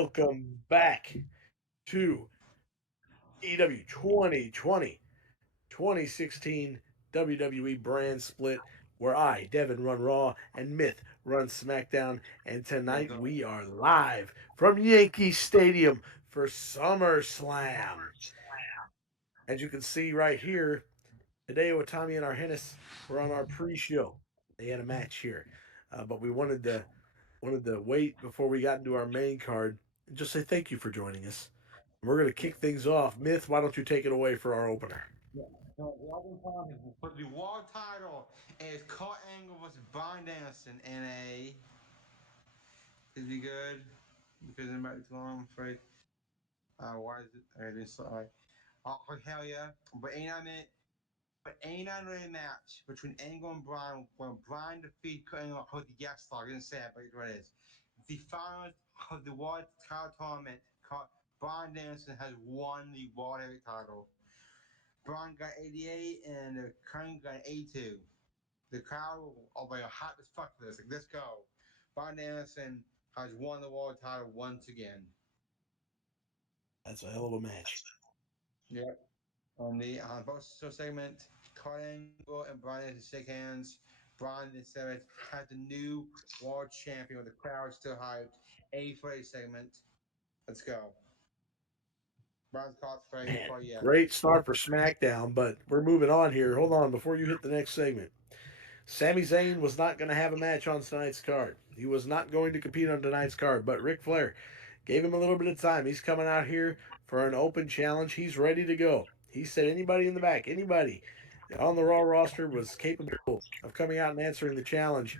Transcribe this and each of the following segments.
welcome back to EW 2020 2016 WWE brand split, where I, Devin, run Raw and Myth run SmackDown. And tonight we are live from Yankee Stadium for Summerslam. As you can see right here, Hideo Itami and Arhenis were on our pre-show. They had a match here, but we wanted to wait before we got into our main card and just say thank you for joining us. We're going to kick things off. Myth, why don't you take it away for our opener? For the world title is Kurt Angle versus Bryan Danielson in a. Is he good? Because it might be too long, I'm afraid. Why is it? I didn't sorry. Oh, hell yeah. But ain't I really match between Angle and Bryan when Bryan defeated Kurt Angle with the gas log. I didn't say it, but what it is. The finals of the world title tournament, Bryan Danielson has won the world heavy title. Bryan got 88 and Kurt got 82. The crowd are like hot as fuck for this. Like, let's go. Bryan Danielson has won the world title once again. That's a hell of a match. Yep. On the both segment, Kurt Angle and Bryan Danielson shake hands. Bryan instead has the new world champion with the crowd still hyped. A for a segment. Let's go. Bryan's caught for a Man, for yeah. great start for SmackDown, but we're moving on here. Hold on before you hit the next segment. Sami Zayn was not going to have a match on tonight's card. He was not going to compete on tonight's card, but Ric Flair gave him a little bit of time. He's coming out here for an open challenge. He's ready to go. He said anybody in the back, anybody on the Raw roster was capable of coming out and answering the challenge.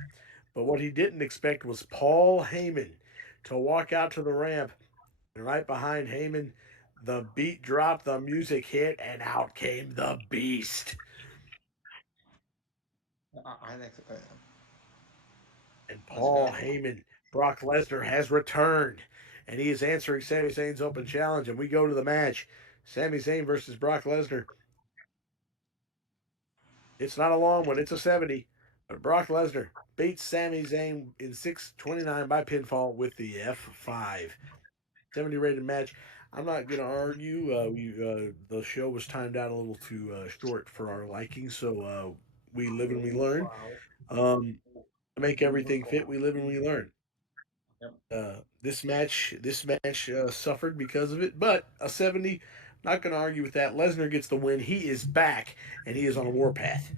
But what he didn't expect was Paul Heyman to walk out to the ramp, and right behind Heyman, the beat dropped, the music hit, and out came the Beast. I think And that's Paul good. Heyman, Brock Lesnar has returned, and he is answering Sami Zayn's open challenge. And we go to the match: Sami Zayn versus Brock Lesnar. It's not a long one; it's a 70. But Brock Lesnar beats Sami Zayn in 6:29 by pinfall with the F5. 70 rated match. I'm not going to argue. The show was timed out a little too short for our liking, so we live and we learn. Um, to make everything fit, we live and we learn. Yep. This match suffered because of it, but a 70. Not going to argue with that. Lesnar gets the win. He is back, and he is on a warpath.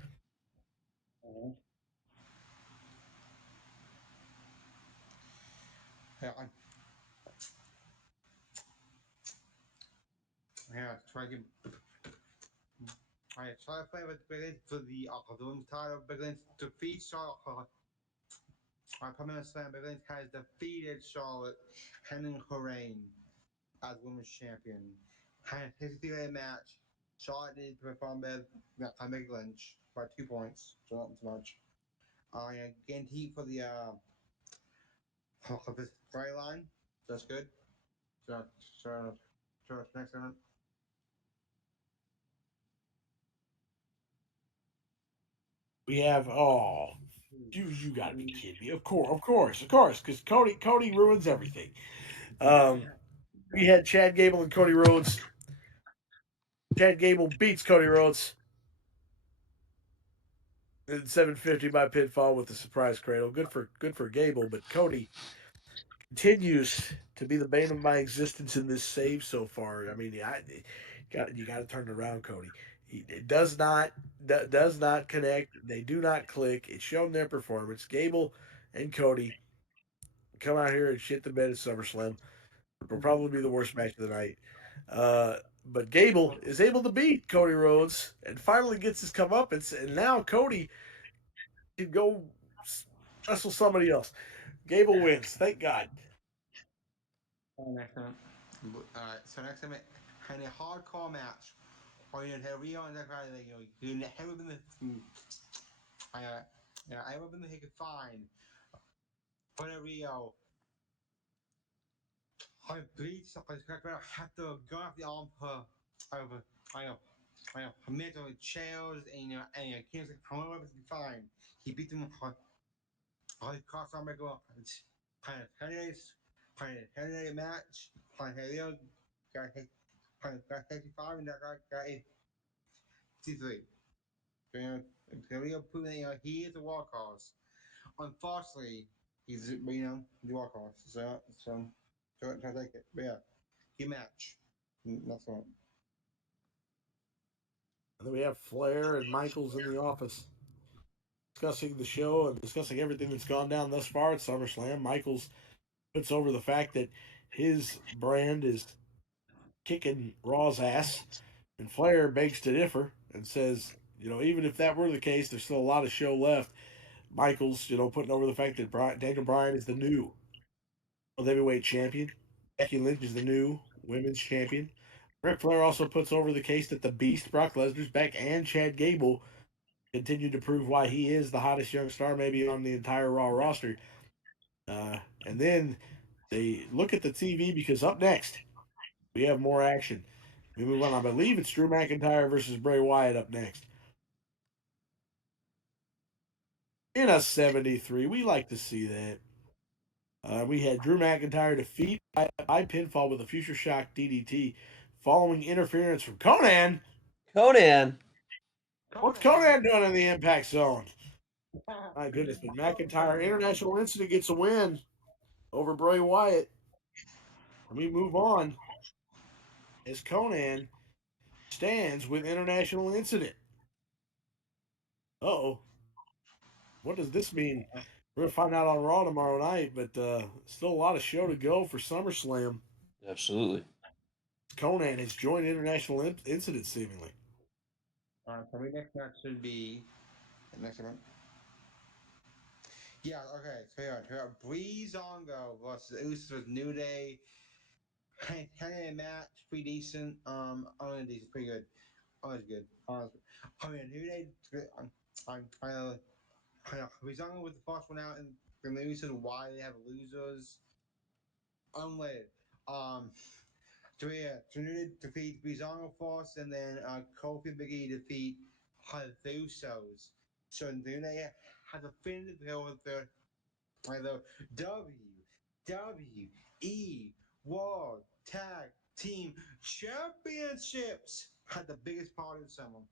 Yeah, yeah, try to give I try to play with Brilliant for the women's title. Brilliant defeat Charlotte. Permanent Slam. Brilliant has defeated Charlotte, handing her reign as women's champion. And his three-way match. Charlotte needed to perform better than Becky Lynch by 2 points, so not as much. Yeah, gained heat for the storyline. So that's good. So, so, so next segment. We have you got to be kidding me. Of course, because Cody ruins everything. Um, we had Chad Gable and Cody Rhodes. Chad Gable beats Cody Rhodes in 750 by pinfall with the surprise cradle. Good for Gable, but Cody continues to be the bane of my existence in this save so far. I mean, you got to turn it around, Cody. It does not connect. They do not click. It's shown their performance. Gable and Cody come out here and shit the bed at SummerSlam. Will probably be the worst match of the night. Uh, but Gable is able to beat Cody Rhodes and finally gets his comeuppance, and now Cody can go wrestle somebody else. Gable wins. Thank God. Next segment. Alright, so next segment, in a hardcore match, or you have Rio and that guy, you know, everything that everything that he could find for the Rio. I bleach, I have to go off the arm per over. I know, middle chairs and can't like however he can find. He beat them I cross on my go. Kind of Henry match. Helio got 65 and got 53. Helio proving he is a workhorse. Unfortunately, he's the workhorse. So I take it. But yeah, he match. That's what. And then we have Flair and Michaels in the office discussing the show and discussing everything that's gone down thus far at SummerSlam. Michaels puts over the fact that his brand is kicking Raw's ass, and Flair begs to differ and says, even if that were the case, there's still a lot of show left. Michaels, putting over the fact that Daniel Bryan is the new World Heavyweight Champion. Becky Lynch is the new Women's Champion. Ric Flair also puts over the case that the Beast, Brock Lesnar's back, and Chad Gable continue to prove why he is the hottest young star maybe on the entire Raw roster. And then they look at the TV because up next we have more action. We move on. I believe it's Drew McIntyre versus Bray Wyatt up next. In a 73, we like to see that. We had Drew McIntyre defeat by pinfall with a Future Shock DDT following interference from Conan. Conan. What's Conan doing in the Impact Zone? My goodness, but McIntyre International Incident gets a win over Bray Wyatt. And we move on as Conan stands with International Incident. Oh, what does this mean? We're gonna find out on Raw tomorrow night, but still a lot of show to go for SummerSlam. Absolutely. Conan has joined International Incident seemingly. Probably next match should be next one. Yeah, okay. So yeah, Breezango versus Usos New Day. Henry match, pretty decent. Only decent, pretty good. Always good. Honestly. I mean, New Day. I'm kind of. Breezango was the first one out, and the Usos why they have losers. Unlimited. So yeah, so New Day defeat Breezango first, and then Kofi and Big E defeat the Usos. So New Day has a definitive deal with the WWE World Tag Team Championships had the biggest part of the summer.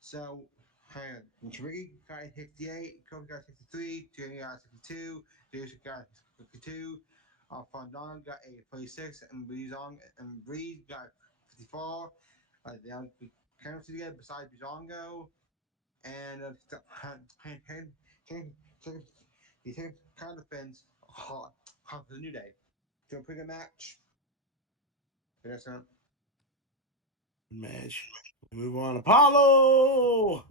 So, Tricky got 68, Kofi got 63, Jimmy got 62, Jason got 52, Fandango got 46, and Breeze got 54. They all came together besides Bizongo, and he takes kind of defense for the New Day. Do a pretty good match. Yes, sir. Match. We move on. Apollo!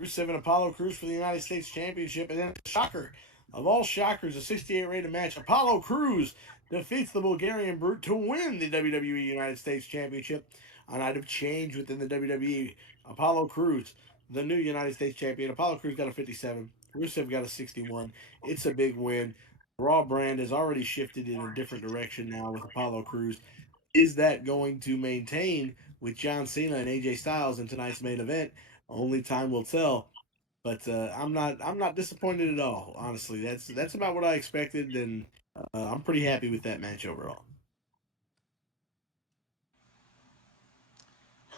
Rusev and Apollo Crews for the United States Championship. And then a shocker of all shockers, a 68 rated match. Apollo Crews defeats the Bulgarian Brute to win the WWE United States Championship. A night of change within the WWE. Apollo Crews, the new United States Champion. Apollo Crews got a 57. Rusev got a 61. It's a big win. The Raw brand has already shifted in a different direction now with Apollo Crews. Is that going to maintain with John Cena and AJ Styles in tonight's main event? Only time will tell. But I'm not disappointed at all. Honestly, that's about what I expected, and I'm pretty happy with that match overall.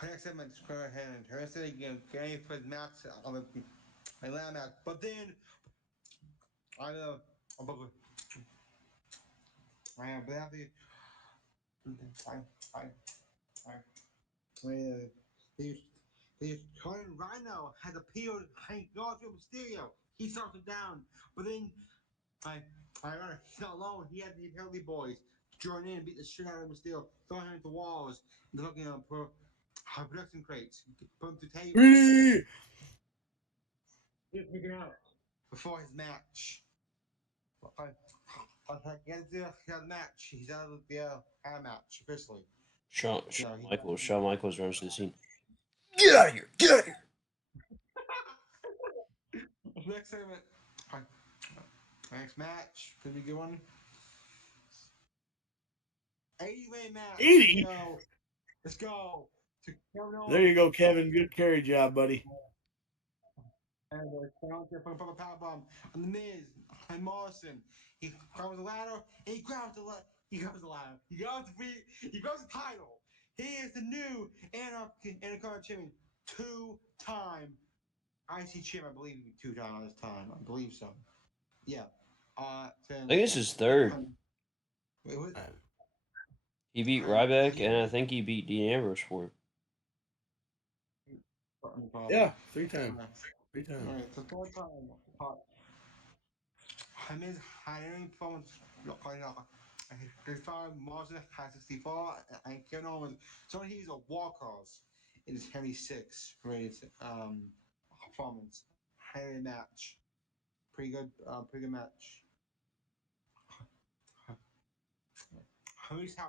Next segment, Square Hand. Thursday again, game for the match on the land match. But then, I know, I am happy. I, the the Conan Rhino has appeared and goes through Mysterio. He starts him down, but then I he's not alone. He had the Harley Boys join in, beat the shit out of Mysterio, throw him into walls, and looking up production crates, put him to tables. He's freaking out before his match. Get the match. He's out of the match officially. Shawn So he, Michaels. Shawn Michaels runs to the scene. Get out of here! Get out of here! next segment. Next match. Could be a good one. 80-way match. 80. Let's go. To Kevin Owens. There you go, Kevin. Good carry job, buddy. And the powerbomb on the Miz and Morrison. He grabs the ladder and he grabs the He goes alive. He goes the title. He is the new Intercontinental Champion, 2-time IC champ. I believe 2 times this time. I believe so. Yeah. I think it's his third. Wait, what? He beat Ryback, and I think he beat Dean Ambrose for it. Yeah, 3 times. 3 times. Alright, so 4 times. I mean, I didn't from Morrison has 64 and Kevin Owens. So he's a walk-offs in his 76 rated performance. Heavy match. Pretty good match.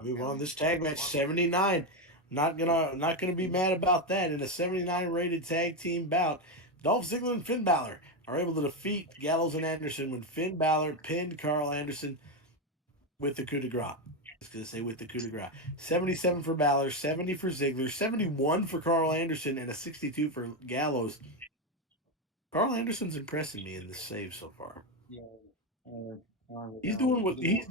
Move on. This tag match 79. Not gonna be mad about that. In a 79 rated tag team bout, Dolph Ziggler and Finn Balor are able to defeat Gallows and Anderson when Finn Balor pinned Carl Anderson with the coup de grace. I was gonna say with the coup de grace. 77 for Balor, 70 for Ziggler, 71 for Carl Anderson, and a 62 for Gallows. Carl Anderson's impressing me in this save so far. Yeah. He's doing what he's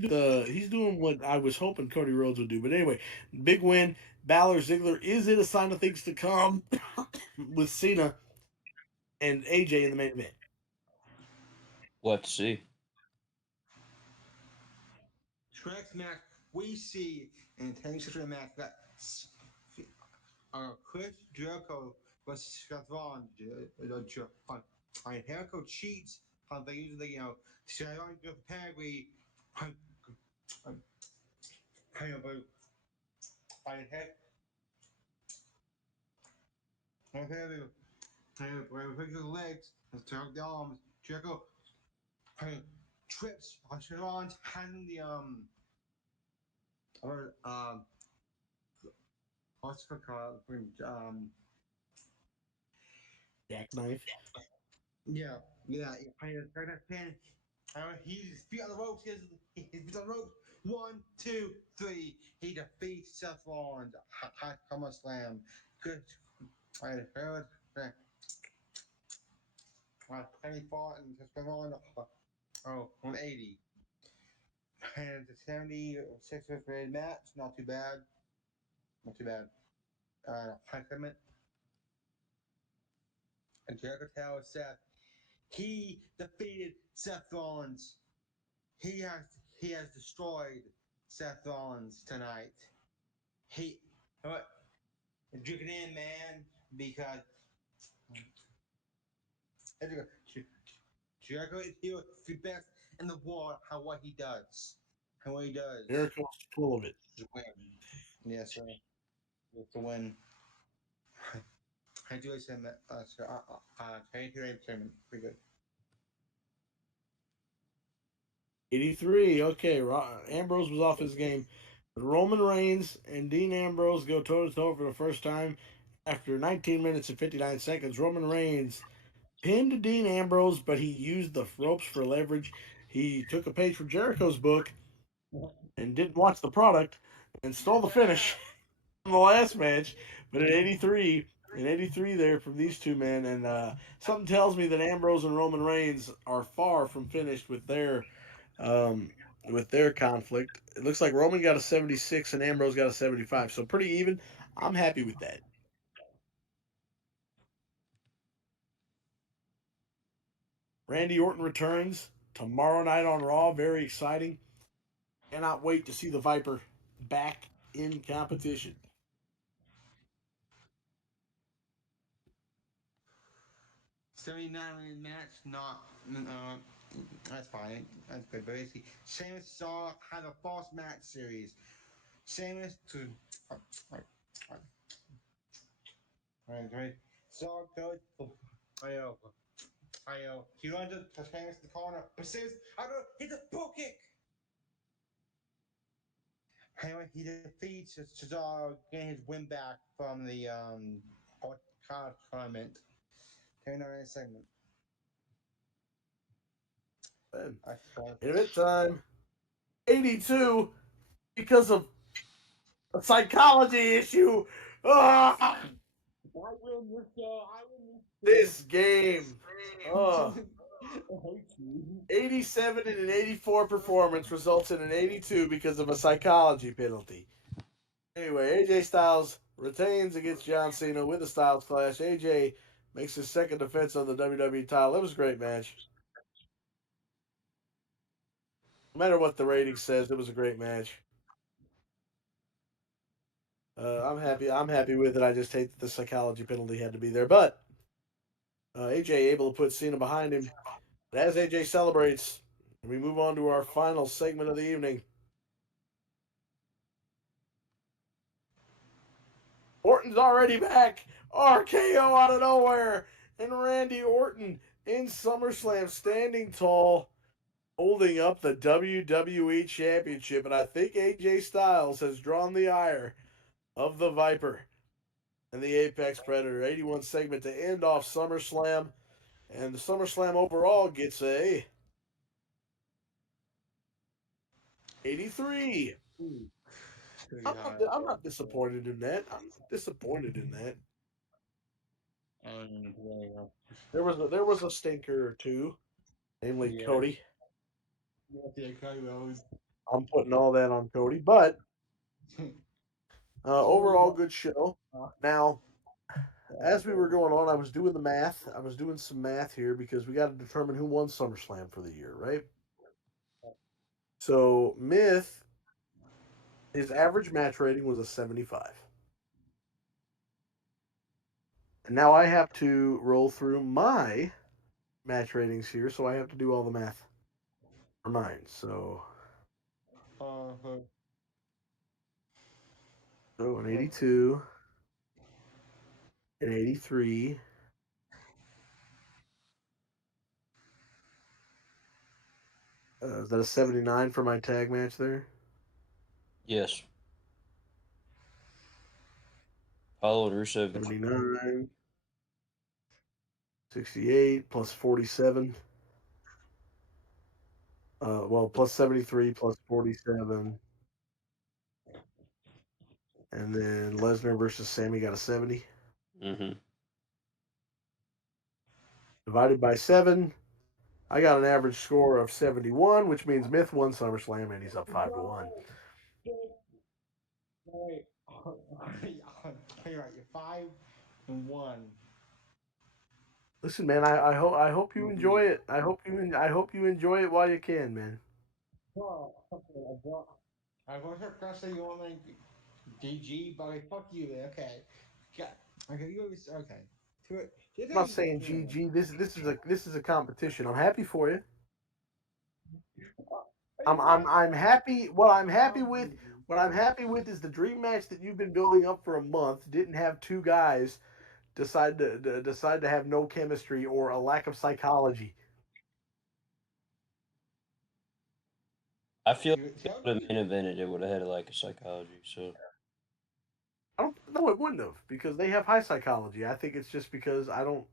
doing what I was hoping Cody Rhodes would do. But anyway, big win. Balor Ziggler, is it a sign of things to come with Cena and AJ in the main event? We'll have to see. Next match we see in the 10-6 match that Chris Jericho versus Seth Rollins. Jericho cheats. They usually, Seth Rollins goes apparently. By the head. Breaks his legs, turn the arms. Jericho trips on Seth Rollins, handing the or what's it called? Jackknife. Yeah, I that pin. He's feet on the ropes. His feet on the ropes. 1, 2, 3. He defeats Seth Rollins. Summerslam. Good. I heard. Penny fought and Seth Rollins. 180. And the 76 rated match. Not too bad. Not too bad. High segment. And Jericho tells Seth he defeated Seth Rollins. He has destroyed Seth Rollins tonight. He what? Drink it in, man, because Jericho is the best in the world. What he does, and what he does. Jericho's full of it. Win. Yes, sir. To win. I do say that. So, 23 pretty good. 83. Okay, Ambrose was off his game. But Roman Reigns and Dean Ambrose go toe to toe for the first time after 19 minutes and 59 seconds. Roman Reigns pinned Dean Ambrose, but he used the ropes for leverage. He took a page from Jericho's book and didn't watch the product and stole the finish from the last match. But in 83 there from these two men, and something tells me that Ambrose and Roman Reigns are far from finished um, with their conflict. It looks like Roman got a 76 and Ambrose got a 75, so pretty even. I'm happy with that. Randy Orton returns tomorrow night on Raw. Very exciting. Cannot wait to see the Viper back in competition. 79 match, not that's fine. That's good. But basically, Sheamus saw had a false match series. Sheamus to right. So good. He runs to Sheamus in the corner, but Sheamus, I don't. He's a bull kick. Anyway, he defeats Cesaro, getting his win back from the card tournament. 29 segment. Event time. 82 because of a psychology issue. Ah, I win this show. this game. Oh. 87 and an 84 performance results in an 82 because of a psychology penalty. Anyway, AJ Styles retains against John Cena with a Styles Clash. AJ makes his second defense on the WWE title. It was a great match. No matter what the rating says, it was a great match. I'm happy. I'm happy with it. I just hate that the psychology penalty had to be there. But AJ able to put Cena behind him. And as AJ celebrates, we move on to our final segment of the evening. Orton's already back. RKO out of nowhere. And Randy Orton in SummerSlam standing tall, holding up the WWE Championship. And I think AJ Styles has drawn the ire of the Viper and the Apex Predator. 81 segment to end off SummerSlam. And the SummerSlam overall gets a 83. I'm not disappointed in that. I'm not disappointed in that. There was a stinker or two, namely Yeah. Cody. Yeah, Cody Rhodes. I'm putting all that on Cody, but overall good show. Now, as we were going on, I was doing the math. I was doing some math here because we got to determine who won SummerSlam for the year, right? So Myth, his average match rating was a 75. And now I have to roll through my match ratings here, so I have to do all the math for mine. So an 82, an 83. Is that a 79 for my tag match there? Yes. Apollo and Rusev. 79, 68 plus 47. Well, plus 73 plus 47. And then Lesnar versus Sammy got a 70. Mm-hmm. Divided by 7, I got an average score of 71, which means Myth won SummerSlam and he's up 5-1. Wait, you're right. You're 5-1. Listen, man, I hope you enjoy it. I hope you enjoy it while you can, man. Well, I was gonna say you want like GG, but like, fuck you. Okay, yeah. Okay, you always okay. To it. I'm not saying GG. This is a competition. I'm happy for you. I'm happy. What I'm happy with is the dream match that you've been building up for a month didn't have two guys decide to have no chemistry or a lack of psychology. I feel like if it would have main evented, it would have had like a psychology. So I don't know it wouldn't have because they have high psychology. I think it's just because I don't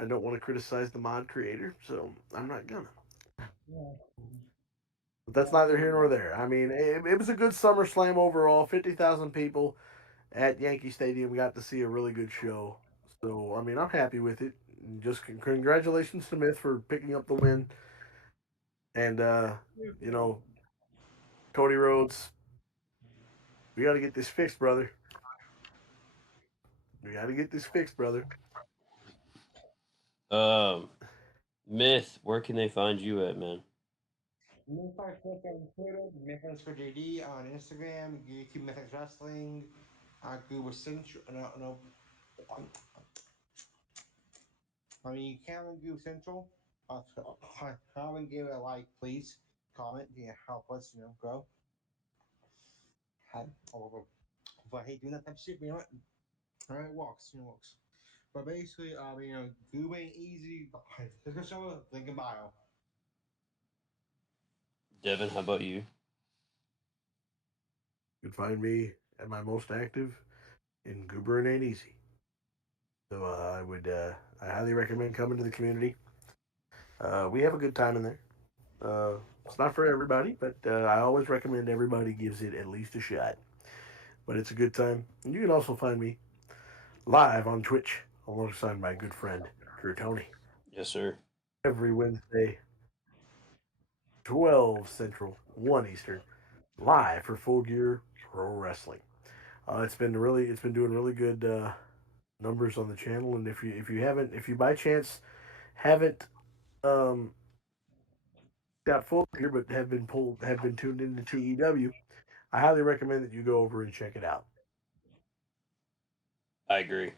want to criticize the mod creator, so I'm not gonna. But that's neither here nor there. I mean, it was a good SummerSlam overall. 50,000 people at Yankee Stadium. We got to see a really good show. So I mean, I'm happy with it. Just congratulations to Myth for picking up the win, and you know, Cody Rhodes. We got to get this fixed, brother. We got to get this fixed, brother. um Myth, where can they find you at, man? Mythics on Twitter, Mythics for JD on Instagram, YouTube Mythics Wrestling, Google Central. No. I mean, you can on Google Central. Comment and give it a like, please. Comment, help us, grow. But I hate doing that type of shit, but you know what? It works, it works. But basically, Google ain't easy. Let's go show a link in bio. Devin, how about you? You can find me at my most active in Goober and Ain't Easy. So I highly recommend coming to the community. We have a good time in there. It's not for everybody, but I always recommend everybody gives it at least a shot. But it's a good time. And you can also find me live on Twitch alongside my good friend Drew Tony. Yes, sir. every Wednesday, 12 Central, 1 Eastern, live for Full Gear Pro Wrestling. It's been doing really good numbers on the channel, and if you by chance haven't um, got Full Gear but have been tuned into TEW, I highly recommend that you go over and check it out. I agree.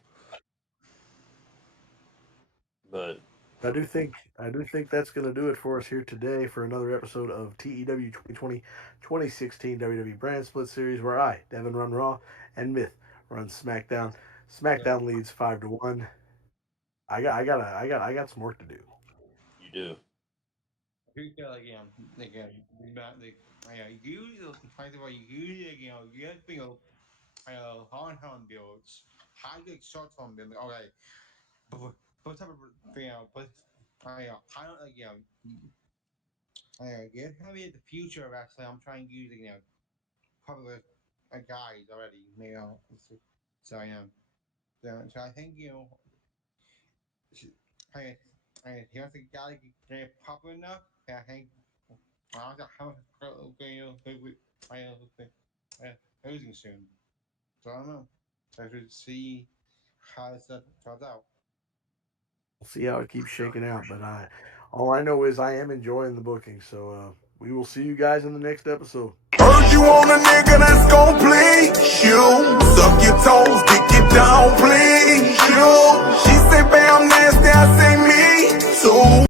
But I do think that's going to do it for us here today for another episode of TEW 2020-2016 WWE Brand Split Series, where I, Devin, run Raw, and Myth runs SmackDown. SmackDown leads 5-1. I got some work to do. you do. Who feel like use kind of like you get on builds, high good short on build. Okay, but type of but I don't like get heavy at the future of wrestling. I'm trying to use probably a guide already. So so I think I he has a guy get popular enough. I think I don't know how much losing soon. So I don't know. So I should see how this stuff turns out. We'll see how it keeps shaking out, but all I know is I am enjoying the booking. So we will see you guys in the next episode. Heard you on a nigga that's gon' please you. Suck your toes, dick it down, please you. She say, bam, nasty, I say me too.